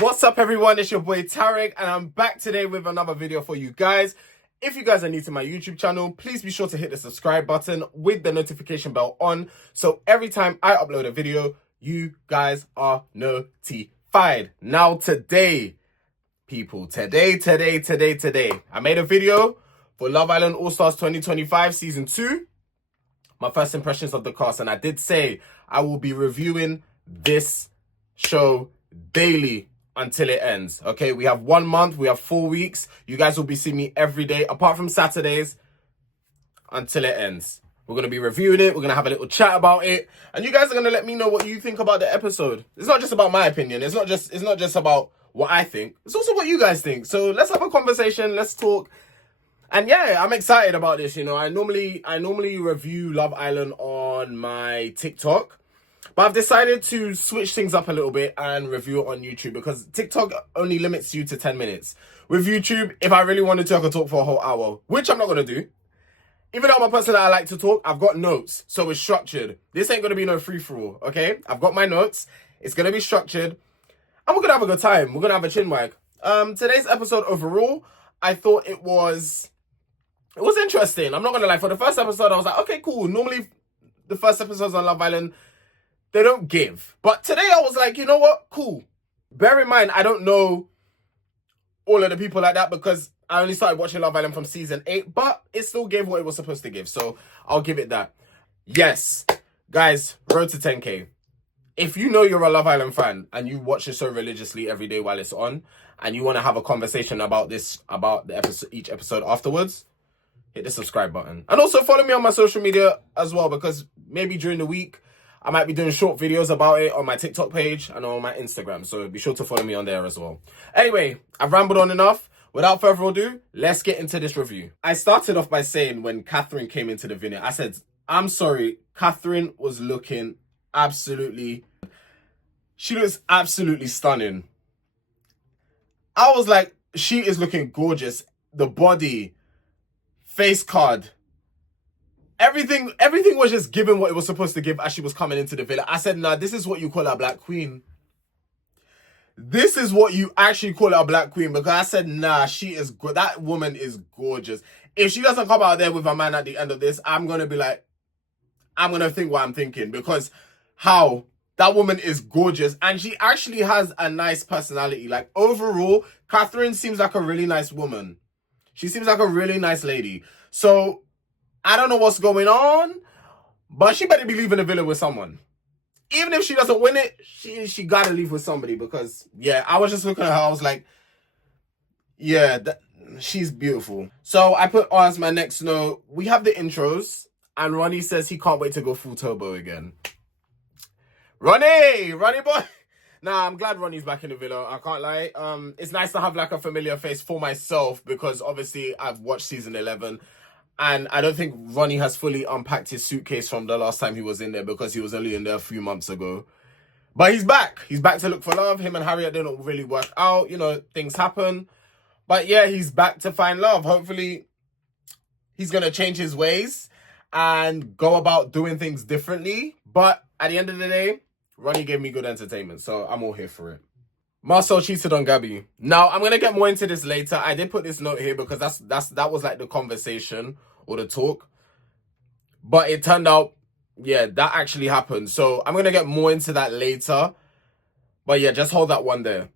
What's up everyone, it's your boy Tarek and I'm back today with another video for you guys. If you guys are new to my YouTube channel, please be sure to hit the subscribe button with the notification bell on so every time I upload a video, you guys are notified. Now today, people, today, I made a video for Love Island All-Stars 2025 Season 2. My first impressions of the cast, and I did say I will be reviewing this show daily until it ends. Okay, we have 1 month, we have 4 weeks. You guys will be seeing me every day apart from Saturdays until it ends. We're gonna be reviewing it, we're gonna have a little chat about it, and you guys are gonna let me know what you think about the episode. It's not just about my opinion, it's not just about what I think, it's also what you guys think. So let's have a conversation, let's talk. And yeah, I'm excited about this. You know, I normally review Love Island on my TikTok, but I've decided to switch things up a little bit and review it on YouTube because TikTok only limits you to 10 minutes. With YouTube, if I really wanted to, I could talk for a whole hour, which I'm not going to do. Even though I'm a person that I like to talk, I've got notes, so it's structured. This ain't going to be no free-for-all, okay? I've got my notes, it's going to be structured, and we're going to have a good time. We're going to have a chin wag. Today's episode overall, I thought it was interesting. I'm not going to lie. For the first episode, I was like, okay, cool. Normally, the first episodes on Love Island, they don't give. But today, I was like, you know what? Cool. Bear in mind, I don't know all of the people like that because I only started watching Love Island from season 8, but it still gave what it was supposed to give. So I'll give it that. Yes, guys, road to 10K. If you know you're a Love Island fan and you watch it so religiously every day while it's on, and you want to have a conversation about the episode, each episode afterwards, hit the subscribe button. And also follow me on my social media as well, because maybe during the week, I might be doing short videos about it on my TikTok page and on my Instagram. So be sure to follow me on there as well. Anyway, I've rambled on enough. Without further ado, let's get into this review. I started off by saying when Catherine came into the vineyard, I said, I'm sorry, Catherine was looking she looks absolutely stunning. I was like, she is looking gorgeous. The body, face card, everything was just giving what it was supposed to give as she was coming into the villa. I said, nah, this is what you call a black queen. This is what you actually call a black queen, because I said, nah, she is good. That woman is gorgeous. If she doesn't come out there with a man at the end of this, I'm going to be like, I'm going to think what I'm thinking, because how that woman is gorgeous. And she actually has a nice personality. Like overall, Catherine seems like a really nice woman. She seems like a really nice lady. So I don't know what's going on, but she better be leaving the villa with someone. Even if she doesn't win it, she gotta leave with somebody, because yeah, I was just looking at her, I was like, yeah, she's beautiful. So I put on as my next note, we have the intros, and Ronnie says he can't wait to go full turbo again. Ronnie boy. Nah, I'm glad Ronnie's back in the villa. I can't lie. It's nice to have like a familiar face for myself, because obviously I've watched season 11 and I don't think Ronnie has fully unpacked his suitcase from the last time he was in there, because he was only in there a few months ago. But he's back. He's back to look for love. Him and Harriet didn't really work out. You know, things happen. But yeah, he's back to find love. Hopefully he's going to change his ways and go about doing things differently. But at the end of the day, Ronnie gave me good entertainment, so I'm all here for it. Marcel cheated on Gabby. Now, I'm going to get more into this later. I did put this note here because that was like the conversation or the talk. But it turned out, yeah, that actually happened. So I'm going to get more into that later. But yeah, just hold that one there.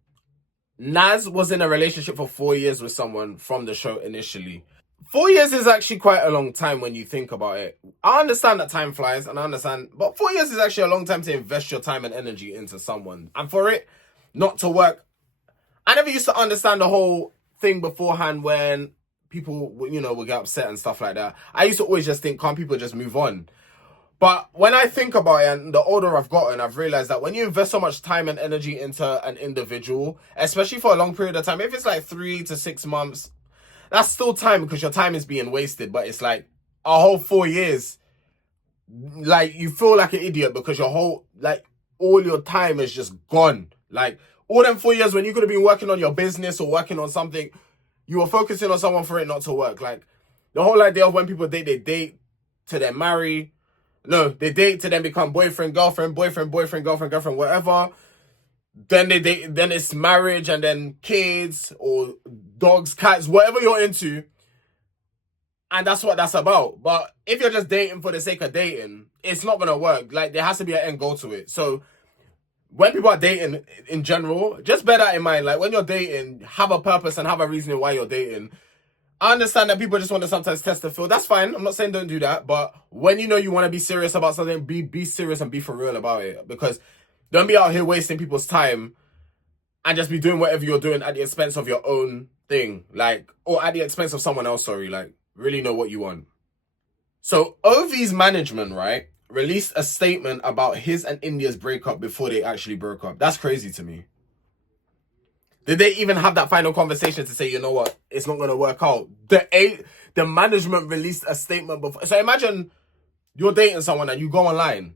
Naz was in a relationship for 4 years with someone from the show initially. 4 years is actually quite a long time when you think about it. I understand that time flies, and I understand, but 4 years is actually a long time to invest your time and energy into someone. And for it not to work, I never used to understand the whole thing beforehand when people, you know, would get upset and stuff like that. I used to always just think, can't people just move on? But when I think about it, and the older I've gotten, I've realized that when you invest so much time and energy into an individual, especially for a long period of time, if it's like 3 to 6 months, that's still time, because your time is being wasted. But it's like a whole 4 years, like you feel like an idiot because your whole, like all your time is just gone. Like all them 4 years when you could have been working on your business or working on something, you were focusing on someone for it not to work. Like the whole idea of when people date, they date to then marry. No, they date to then become boyfriend, girlfriend, boyfriend, girlfriend, whatever. then they date, then it's marriage and then kids or dogs, cats, whatever you're into. And that's what that's about. But if you're just dating for the sake of dating, it's not gonna work. Like, there has to be an end goal to it. So when people are dating in general, just bear that in mind. Like, when you're dating, have a purpose and have a reason why you're dating. I understand that people just want to sometimes test the feel. That's fine. I'm not saying don't do that. But when you know you want to be serious about something, be serious and be for real about it. Because don't be out here wasting people's time and just be doing whatever you're doing at the expense of your own thing. Like, or at the expense of someone else, sorry. Like, really know what you want. So OV's management, right, released a statement about his and India's breakup before they actually broke up. That's crazy to me. Did they even have that final conversation to say, you know what, it's not going to work out? The management released a statement before. So imagine you're dating someone and you go online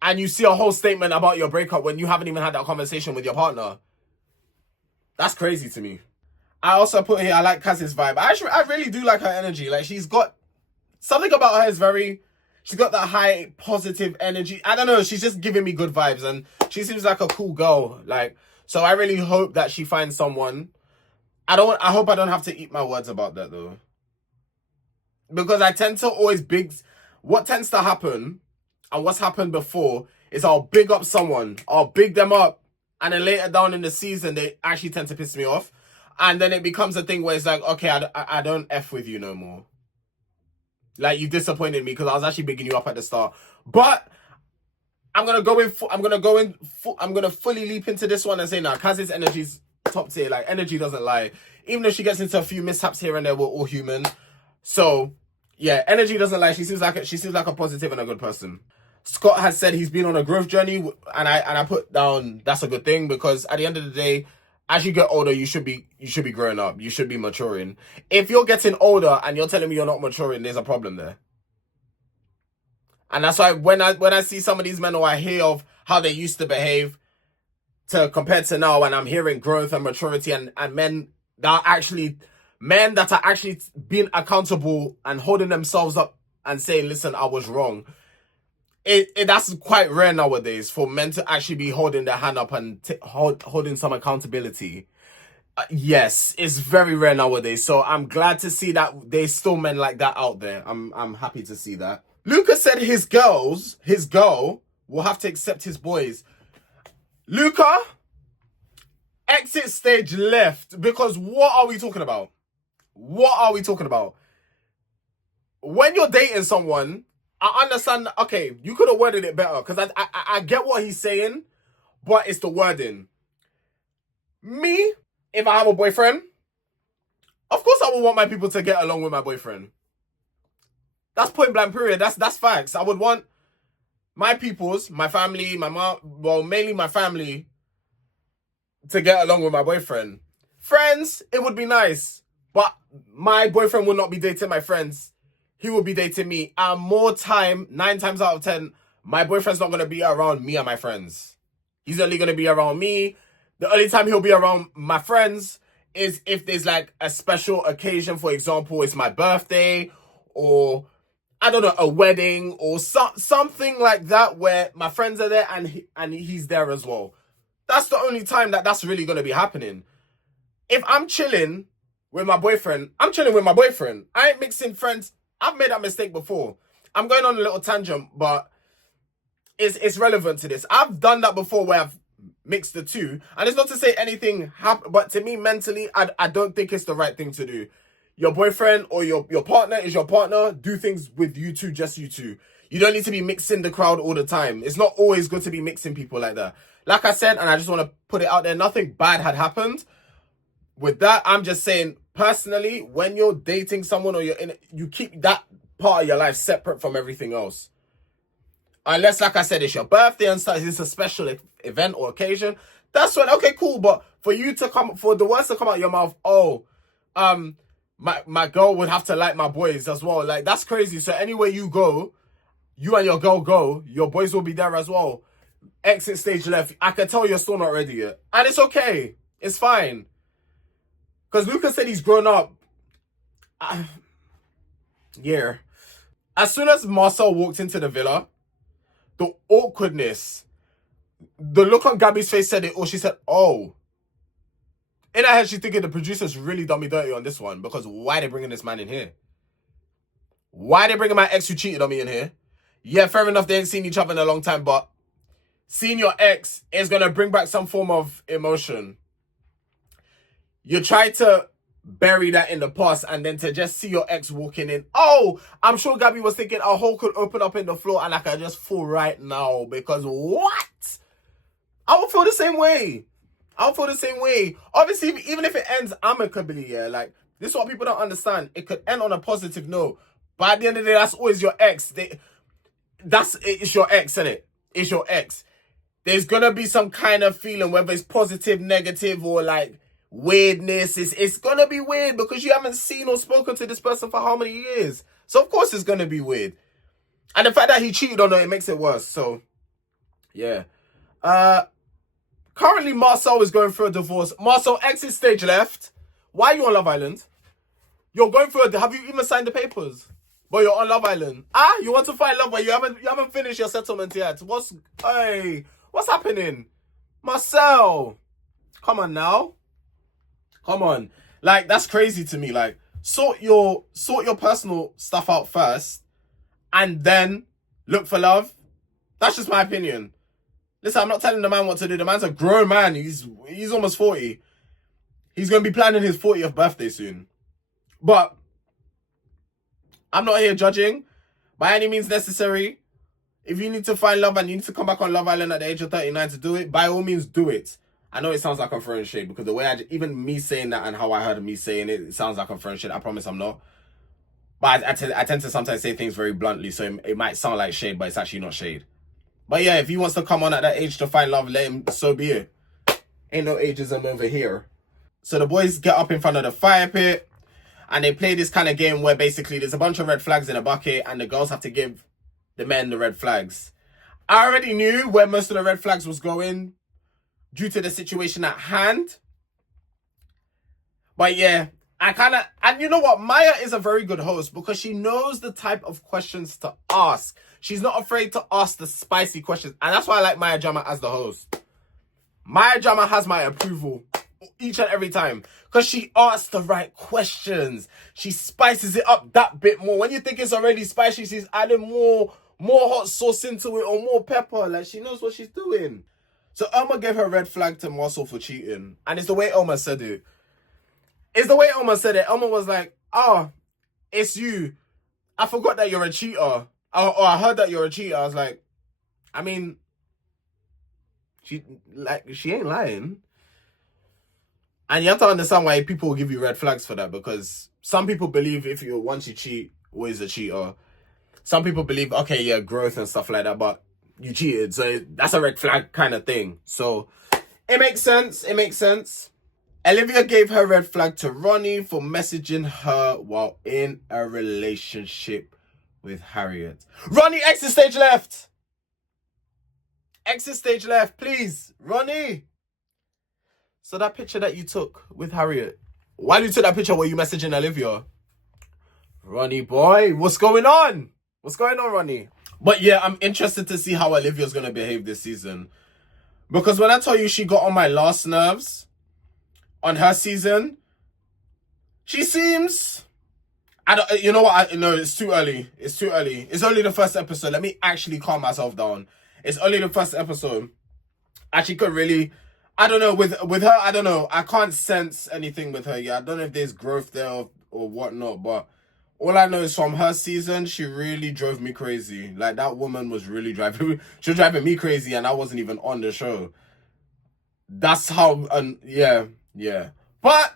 and you see a whole statement about your breakup when you haven't even had that conversation with your partner. That's crazy to me. I also put here, I like Kaz's vibe. I really do like her energy. Like, she's got something about her is very... She's got that high positive energy. I don't know. She's just giving me good vibes. And she seems like a cool girl. Like, so I really hope that she finds someone. I hope I don't have to eat my words about that, though. Because I tend to always what tends to happen, and what's happened before, is I'll big up someone. I'll big them up. And then later down in the season, they actually tend to piss me off. And then it becomes a thing where it's like, okay, I don't F with you no more. Like, you disappointed me because I was actually bigging you up at the start. But I'm gonna fully leap into this one and say, nah, Kaz's energy's top tier. Like, energy doesn't lie. Even though she gets into a few mishaps here and there, we're all human. So yeah, energy doesn't lie. She seems like a positive and a good person. Scott has said he's been on a growth journey, and I put down that's a good thing, because at the end of the day, as you get older, you should be growing up. You should be maturing. If you're getting older and you're telling me you're not maturing, there's a problem there. And that's why when I see some of these men, or I hear of how they used to behave compared to now, and I'm hearing growth and maturity and men that are actually being accountable and holding themselves up and saying, listen, I was wrong. That's quite rare nowadays for men to actually be holding their hand up and holding some accountability. Yes, it's very rare nowadays. So I'm glad to see that there's still men like that out there. I'm happy to see that. Luca said his girl will have to accept his boys. Luca, exit stage left, because what are we talking about? What are we talking about? When you're dating someone, I understand, okay, you could have worded it better, because I get what he's saying, but it's the wording. Me, if I have a boyfriend, of course I would want my people to get along with my boyfriend. That's point blank period. That's facts. I would want my peoples, my family, my mom, well, mainly my family, to get along with my boyfriend. Friends, it would be nice, but my boyfriend would not be dating my friends. He will be dating me. And more time, 9 times out of 10, my boyfriend's not going to be around me and my friends. He's only going to be around me. The only time he'll be around my friends is if there's like a special occasion. For example, it's my birthday, or I don't know, a wedding, or something like that where my friends are there and he's there as well. That's the only time that's really going to be happening. If I'm chilling with my boyfriend, I'm chilling with my boyfriend. I ain't mixing friends. I've made that mistake before. I'm going on a little tangent, but it's relevant to this. I've done that before where I've mixed the two. And it's not to say anything happened, but to me, mentally, I don't think it's the right thing to do. Your boyfriend or your partner is your partner. Do things with you two, just you two. You don't need to be mixing the crowd all the time. It's not always good to be mixing people like that. Like I said, and I just want to put it out there, nothing bad had happened. With that, I'm just saying, personally, when you're dating someone or you keep that part of your life separate from everything else. Unless, like I said, it's your birthday and stuff, it's a special event or occasion. That's when, okay, cool. But for the words to come out of your mouth, my girl would have to like my boys as well. Like, that's crazy. So anywhere you go, you and your girl go, your boys will be there as well. Exit stage left. I can tell you're still not ready yet. And it's okay. It's fine. Because Lucas said he's grown up. Yeah. As soon as Marcel walked into the villa, the awkwardness the look on Gabby's face said it, or she said, oh. In her head, she's thinking the producers really done me dirty on this one, because why they bringing this man in here? Why they bringing my ex who cheated on me in here? Yeah, fair enough, they ain't seen each other in a long time, but seeing your ex is going to bring back some form of emotion. You try to bury that in the past, and then to just see your ex walking in. Oh, I'm sure Gabby was thinking a hole could open up in the floor and I can just fall right now, because what? I would feel the same way. I would feel the same way. Obviously, even if it ends amicably, yeah, like, this is what people don't understand. It could end on a positive note, but at the end of the day, that's always your ex. It's your ex, isn't it? It's your ex. There's gonna be some kind of feeling, whether it's positive, negative, or like weirdness. It's gonna be weird because you haven't seen or spoken to this person for how many years. So of course it's gonna be weird. And the fact that he cheated on her, it makes it worse. So yeah. Currently Marcel is going through a divorce. Marcel, exit stage left. Why are you on Love Island? You're going through have you even signed the papers? But you're on Love Island. You want to find love, but you haven't finished your settlement yet. What's happening? Marcel, come on now. Come on. Like, that's crazy to me. Like, sort your personal stuff out first and then look for love. That's just my opinion. Listen, I'm not telling the man what to do. The man's a grown man. He's almost 40. He's going to be planning his 40th birthday soon. But I'm not here judging by any means necessary. If you need to find love and you need to come back on Love Island at the age of 39 to do it, by all means do it. I know it sounds like I'm throwing shade, because the way even me saying that and how I heard me saying it, it sounds like I'm throwing shade. I promise I'm not. But I tend to sometimes say things very bluntly, so it might sound like shade, but it's actually not shade. But yeah, if he wants to come on at that age to find love, let him, so be it. Ain't no ageism over here. So the boys get up in front of the fire pit, and they play this kind of game where basically there's a bunch of red flags in a bucket, and the girls have to give the men the red flags. I already knew where most of the red flags was going due to the situation at hand. But yeah, and you know what? Maya is a very good host because she knows the type of questions to ask. She's not afraid to ask the spicy questions. And that's why I like Maya Jama as the host. Maya Jama has my approval each and every time, because she asks the right questions. She spices it up that bit more. When you think it's already spicy, she's adding more hot sauce into it, or more pepper. Like, she knows what she's doing. So Elma gave her red flag to Marcel for cheating. And it's the way Elma said it. Elma was like, oh, it's you. I forgot that you're a cheater. Or I heard that you're a cheater. I was like, I mean, she ain't lying. And you have to understand why people will give you red flags for that, because some people believe once you cheat, always a cheater. Some people believe, okay, yeah, growth and stuff like that, but you cheated, so that's a red flag kind of thing. So it makes sense. Olivia gave her red flag to Ronnie for messaging her while in a relationship with Harriet. Ronnie, exit stage left. Exit stage left, please. Ronnie. So that picture that you took with Harriet, while you took that picture, were you messaging Olivia? Ronnie boy, what's going on? What's going on, Ronnie? But yeah, I'm interested to see how Olivia's going to behave this season. Because when I tell you she got on my last nerves on her season, she seems... you know what? No, it's too early. It's only the first episode. Let me actually calm myself down. It's only the first episode. She could really... I don't know, with her, I don't know. I can't sense anything with her yet. I don't know if there's growth there or whatnot, but all I know is from her season, she really drove me crazy. Like, that woman was really driving me crazy, and I wasn't even on the show. That's how, yeah. But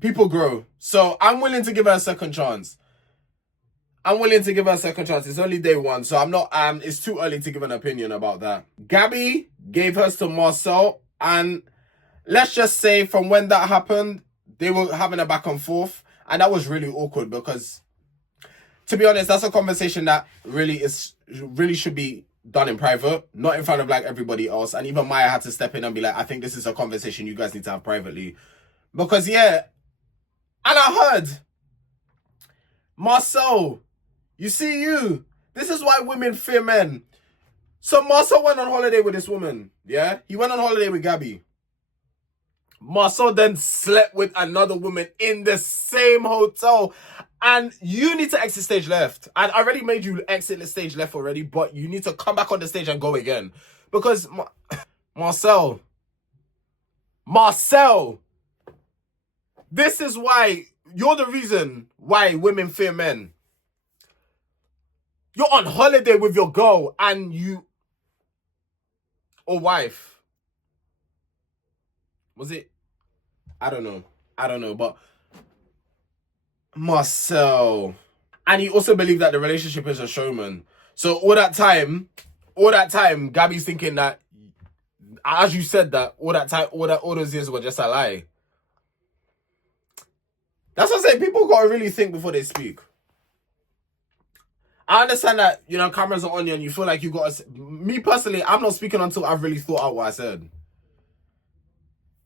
people grow. So I'm willing to give her a second chance. It's only day one, so I'm not, it's too early to give an opinion about that. Gabby gave hers to Marcel, and let's just say from when that happened, they were having a back and forth, and that was really awkward because, to be honest, that's a conversation that really should be done in private, not in front of like everybody else. And even Maya had to step in and be like, I think this is a conversation you guys need to have privately. Because yeah, and I heard, Marcel, you see you. This is why women fear men. So Marcel went on holiday with this woman. Yeah, he went on holiday with Gabby. Marcel then slept with another woman in the same hotel. And you need to exit stage left. I already made you exit the stage left already, but you need to come back on the stage and go again. Because Marcel, this is why you're the reason why women fear men. You're on holiday with your girl and you, or wife. Was it? I don't know, but Marcel. And he also believed that the relationship is a showman. So all that time, Gabby's thinking that, as you said that, all those years were just a lie. That's what I'm saying. People gotta really think before they speak. I understand that, you know, cameras are on you and you feel like you gotta... Me personally, I'm not speaking until I've really thought out what I said.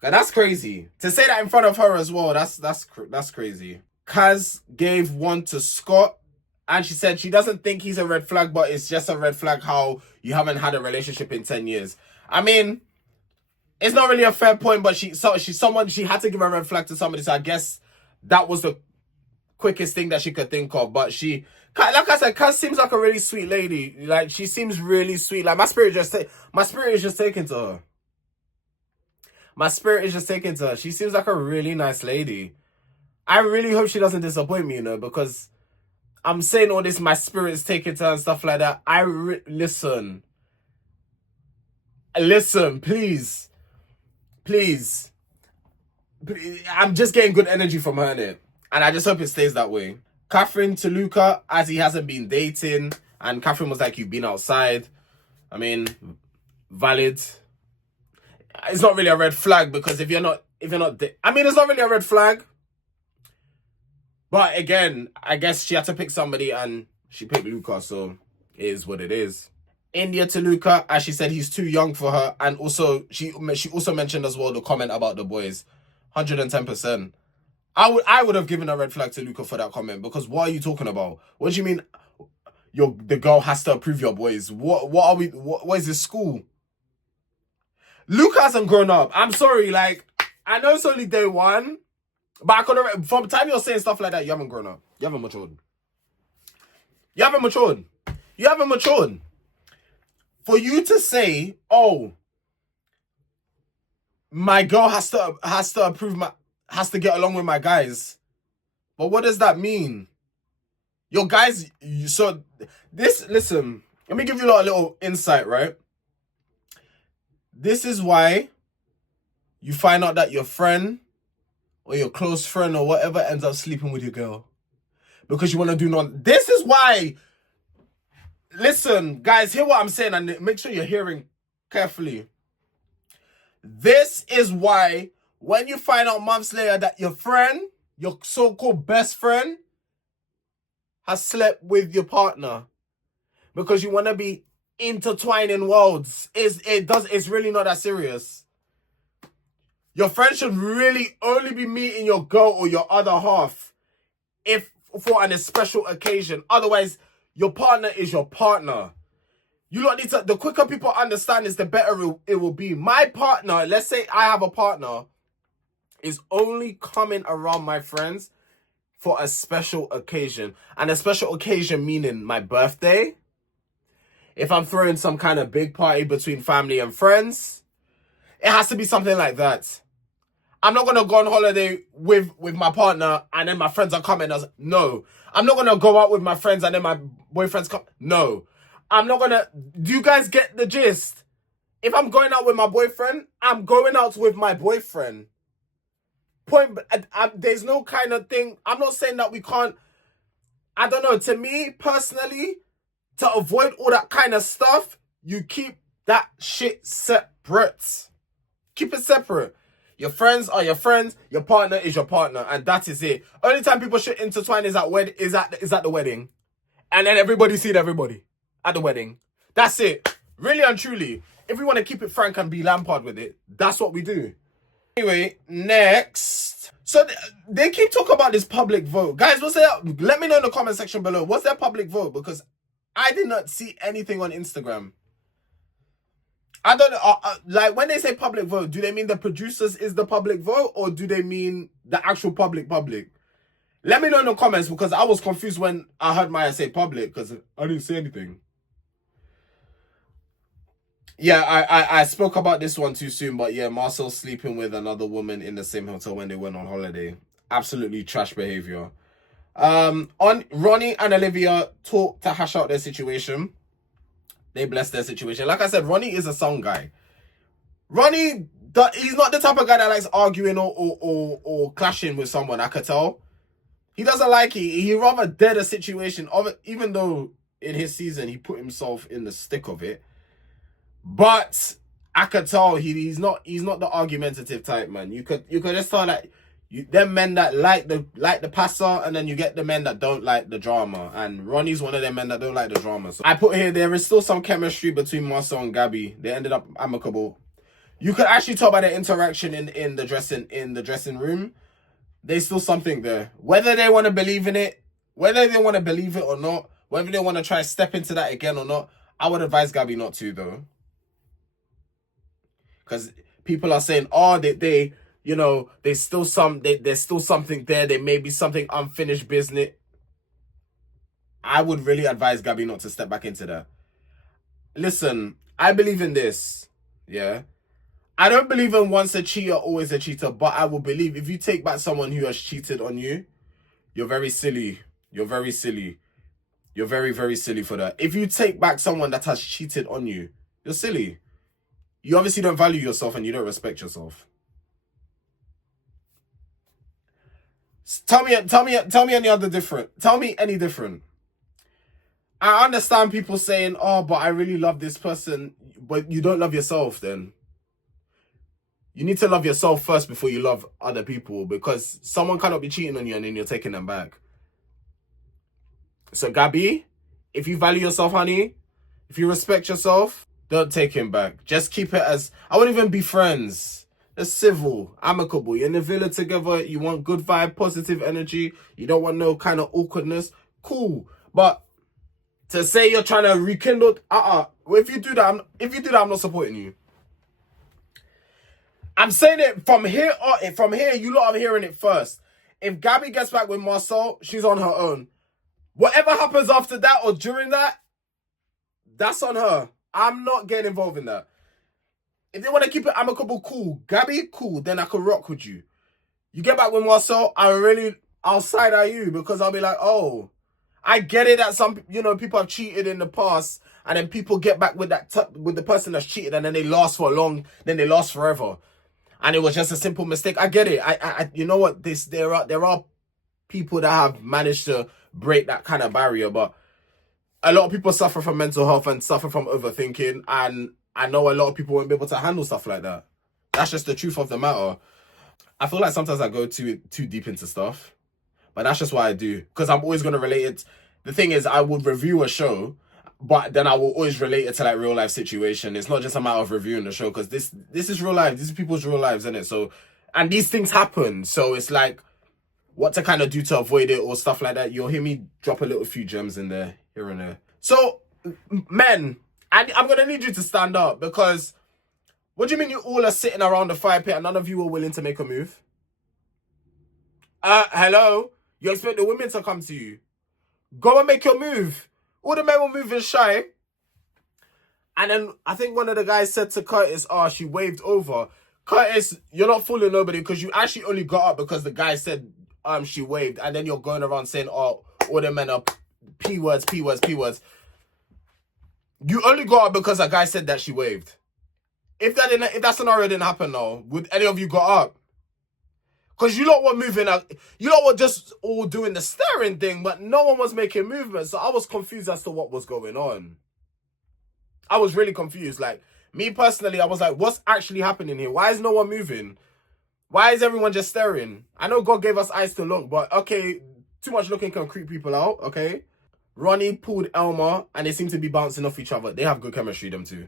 And that's crazy. To say that in front of her as well, that's crazy. Kaz gave one to Scott, and she said she doesn't think he's a red flag, but it's just a red flag how you haven't had a relationship in 10 years. I mean, it's not really a fair point, but she had to give a red flag to somebody, so I guess that was the quickest thing that she could think of. But she, like I said, Kaz seems like a really sweet lady. Like, she seems really sweet. Like, my spirit is just taken to her. My spirit is just taken to her. She seems like a really nice lady. I really hope she doesn't disappoint me, you know, because I'm saying all this, my spirit is taken to her and stuff like that. Listen, please. I'm just getting good energy from her in it. And I just hope it stays that way. Catherine to Luca, as he hasn't been dating. And Catherine was like, you've been outside. I mean, valid. It's not really a red flag because if you're not, I mean, it's not really a red flag. But again, I guess she had to pick somebody and she picked Luca, so it is what it is. India to Luca, as she said, he's too young for her. And also, she also mentioned as well the comment about the boys. 110%. I would have given a red flag to Luca for that comment, because what are you talking about? What do you mean the girl has to approve your boys? What is this, school? Luca hasn't grown up. I'm sorry, like, I know it's only day one, but I could have, from the time you're saying stuff like that, you haven't grown up. You haven't matured. For you to say, oh, my girl has to approve has to get along with my guys. But what does that mean? Your guys, listen, let me give you a little insight, right? This is why you find out that your friend or your close friend or whatever ends up sleeping with your girl. Because you want to do This is why. Listen, guys, hear what I'm saying and make sure you're hearing carefully. This is why when you find out months later that your friend, your so-called best friend, has slept with your partner, because you want to be intertwining worlds. It's really not that serious. Your friend should really only be meeting your girl or your other half if for an special occasion. Otherwise, your partner is your partner. You don't need to. The quicker people understand this, the better it will be. My partner, let's say I have a partner, is only coming around my friends for a special occasion. And a special occasion meaning my birthday. If I'm throwing some kind of big party between family and friends, it has to be something like that. I'm not going to go on holiday with my partner and then my friends are coming. No. I'm not going to go out with my friends and then my boyfriend's come. No. I'm not going to... Do you guys get the gist? If I'm going out with my boyfriend, I'm going out with my boyfriend. There's no kind of thing... I'm not saying that we can't... I don't know. To me, personally, to avoid all that kind of stuff, you keep that shit separate. Keep it separate. Your friends are your friends. Your partner is your partner. And that is it. Only time people should intertwine is at the wedding. And then everybody sees everybody at the wedding. That's it. Really and truly. If we want to keep it frank and be Lampard with it, that's what we do. Anyway, next. So they keep talking about this public vote. Guys, let me know in the comment section below. What's their public vote? Because I did not see anything on Instagram. I don't know. Like when they say public vote, do they mean the producers is the public vote, or do they mean the actual public? Let me know in the comments, because I was confused when I heard Maya say public, because I didn't say anything. Yeah, I spoke about this one too soon, but yeah, Marcel sleeping with another woman in the same hotel when they went on holiday. Absolutely trash behavior. On Ronnie and Olivia talk to hash out their situation. They bless their situation. Like I said, Ronnie is a song guy. Ronnie, he's not the type of guy that likes arguing or clashing with someone, I could tell. He doesn't like it. He rather dead a situation of it, even though in his season he put himself in the stick of it. But I could tell he's not the argumentative type, man. You could just tell that them men that like the passer, and then you get the men that don't like the drama. And Ronnie's one of them men that don't like the drama. So I put here, there is still some chemistry between Marcel and Gabby. They ended up amicable. You could actually tell by their interaction in the dressing room. There's still something there. Whether they want to believe in it, whether they want to believe it or not, whether they want to try to step into that again or not, I would advise Gabby not to, though. Because people are saying, oh, they you know, there's still something there. There may be something unfinished business. I would really advise Gabby not to step back into that. Listen, I believe in this. Yeah. I don't believe in once a cheater, always a cheater. But I will believe if you take back someone who has cheated on you, you're very silly. You're very silly. You're very, very silly for that. If you take back someone that has cheated on you, you're silly. You obviously don't value yourself and you don't respect yourself. Tell me any other different. Tell me any different. I understand people saying, oh, but I really love this person, but you don't love yourself then. You need to love yourself first before you love other people, because someone cannot be cheating on you and then you're taking them back. So Gabby, if you value yourself, honey, if you respect yourself, don't take him back. Just keep it as, I wouldn't even be friends. It's civil, amicable. You're in the villa together. You want good vibe, positive energy. You don't want no kind of awkwardness. Cool. But to say you're trying to rekindle, if you do that, I'm not supporting you. I'm saying it from here. From here, you lot are hearing it first. If Gabby gets back with Marcel, she's on her own. Whatever happens after that or during that, that's on her. I'm not getting involved in that. If they want to keep it amicable, cool. Gabby, cool. Then I could rock with you. You get back with Marcel, I'll side eye you, because I'll be like, oh, I get it that some, people have cheated in the past, and then people get back with with the person that's cheated, and then they last for then they last forever, and it was just a simple mistake. I get it. I you know what? There are people that have managed to break that kind of barrier, but a lot of people suffer from mental health and suffer from overthinking, and I know a lot of people won't be able to handle stuff like that. That's just the truth of the matter. I feel like sometimes I go too deep into stuff, but that's just what I do, because I'm always going to relate it. The thing is, I would review a show, but then I will always relate it to like real life situation. It's not just a matter of reviewing the show, because this is real life. This is people's real lives, isn't it? So, and these things happen. So it's like what to kind of do to avoid it or stuff like that. You'll hear me drop a little few gems in there, here and there. So, men, I'm going to need you to stand up, because what do you mean you all are sitting around the fire pit and none of you are willing to make a move? Hello? You expect the women to come to you? Go and make your move. All the men were moving shy. And then I think one of the guys said to Curtis, she waved over. Curtis, you're not fooling nobody, because you actually only got up because the guy said she waved. And then you're going around saying, all the men are P words. You only got up because a guy said that she waved. If that scenario didn't happen though, would any of you got up? Because you lot were moving out. You lot were just all doing the staring thing, but no one was making movement. So I was confused as to what was going on. I was really confused. Like, me personally, I was like, what's actually happening here? Why is no one moving? Why is everyone just staring? I know God gave us eyes to look, but okay, too much looking can creep people out, okay? Ronnie pulled Elma, and they seem to be bouncing off each other. They have good chemistry, them two.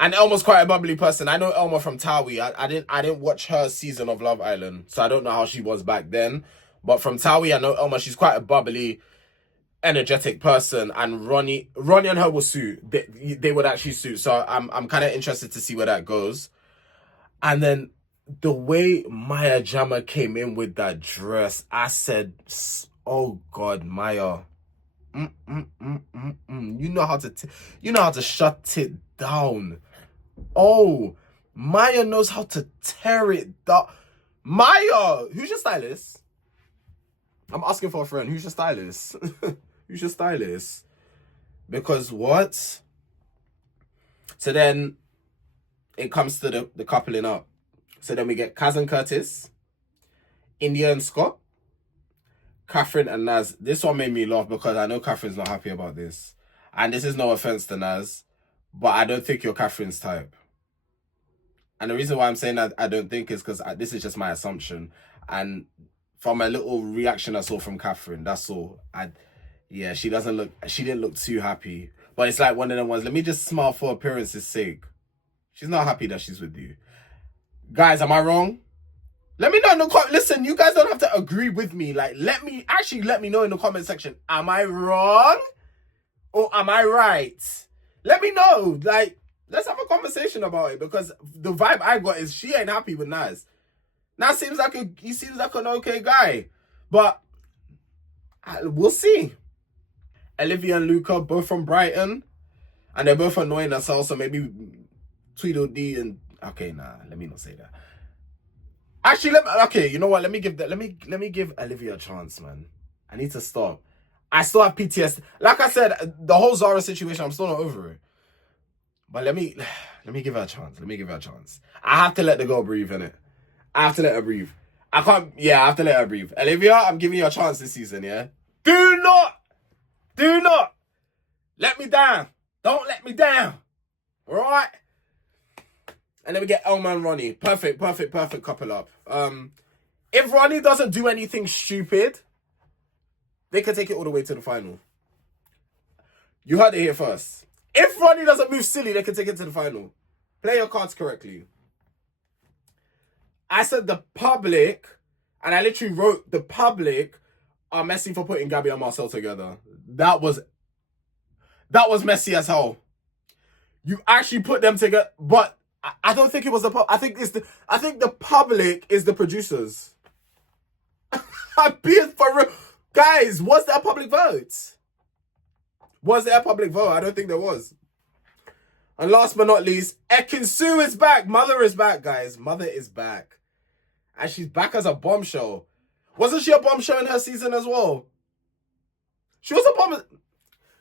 And Elma's quite a bubbly person. I know Elma from Tawi. I didn't watch her season of Love Island, so I don't know how she was back then. But from Tawi, I know Elma. She's quite a bubbly, energetic person, and Ronnie and her will suit. They would actually suit. So I'm kind of interested to see where that goes. And then the way Maya Jama came in with that dress, I said, "Oh God, Maya, you know how to shut it down. Oh, Maya knows how to tear it down. Maya, who's your stylist? I'm asking for a friend. Who's your stylist? Who's your stylist? Because what? So then it comes to the coupling up. So then we get Kaz and Curtis, India and Scott, Catherine and Naz. This one made me laugh because I know Catherine's not happy about this. And this is no offense to Naz, but I don't think you're Catherine's type. And the reason why I'm saying that I don't think is because this is just my assumption. And from a little reaction I saw from Catherine, that's all. Yeah, she didn't look too happy. But it's like one of them ones, let me just smile for appearance's sake. She's not happy that she's with you. Guys, am I wrong? Let me know in the comment. Listen, you guys don't have to agree with me. Like, let me know in the comment section. Am I wrong? Or am I right? Let me know. Like, let's have a conversation about it. Because the vibe I got is she ain't happy with Naz. Naz seems like an okay guy. But we'll see. Olivia and Luca, both from Brighton. And they're both annoying us also. Maybe Tweedledee and... Okay, nah, let me not say that. Actually, okay, you know what? Let me give Olivia a chance, man. I need to stop. I still have PTSD. Like I said, the whole Zara situation, I'm still not over it. But let me give her a chance. Let me give her a chance. I have to let the girl breathe, innit? I have to let her breathe. I have to let her breathe. Olivia, I'm giving you a chance this season, yeah? Do not let me down. Don't let me down. All right? And then we get Elma and Ronnie. Perfect couple up. If Ronnie doesn't do anything stupid, they can take it all the way to the final. You heard it here first. If Ronnie doesn't move silly, they can take it to the final. Play your cards correctly. I said the public, and I literally wrote the public are messy for putting Gabby and Marcel together. That was messy as hell. You actually put them together, but I don't think it was the public. I think the public is the producers. I'm being for real. Guys, was there a public vote? Was there a public vote? I don't think there was. And last but not least, Ekin-su is back. Mother is back, guys. Mother is back. And she's back as a bombshell. Wasn't she a bombshell in her season as well? She was a bomb.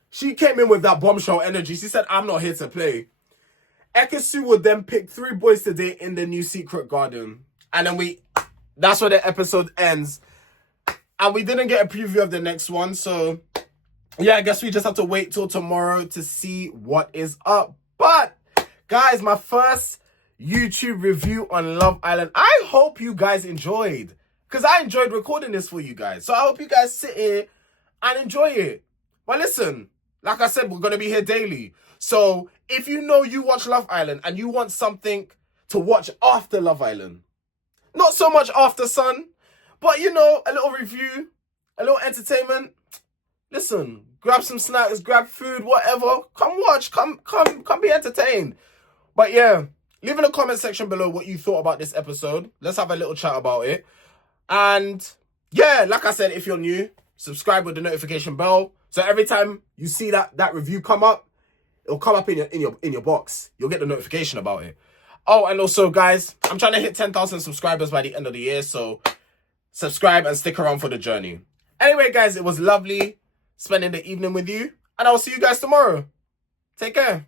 She came in with that bombshell energy. She said, I'm not here to play. Ekin-su would then pick 3 boys to date in the new secret garden. And then that's where the episode ends. And we didn't get a preview of the next one. So, yeah, I guess we just have to wait till tomorrow to see what is up. But, guys, my first YouTube review on Love Island. I hope you guys enjoyed. Because I enjoyed recording this for you guys. So I hope you guys sit here and enjoy it. But listen, like I said, we're going to be here daily. So if you know you watch Love Island and you want something to watch after Love Island, not so much after Sun, but you know, a little review, a little entertainment, listen, grab some snacks, grab food, whatever. Come watch, come be entertained. But yeah, leave in the comment section below what you thought about this episode. Let's have a little chat about it. And yeah, like I said, if you're new, subscribe with the notification bell. So every time you see that review come up, it'll come up in your box. You'll get the notification about it. Oh, and also, guys, I'm trying to hit 10,000 subscribers by the end of the year. So subscribe and stick around for the journey. Anyway, guys, it was lovely spending the evening with you. And I'll see you guys tomorrow. Take care.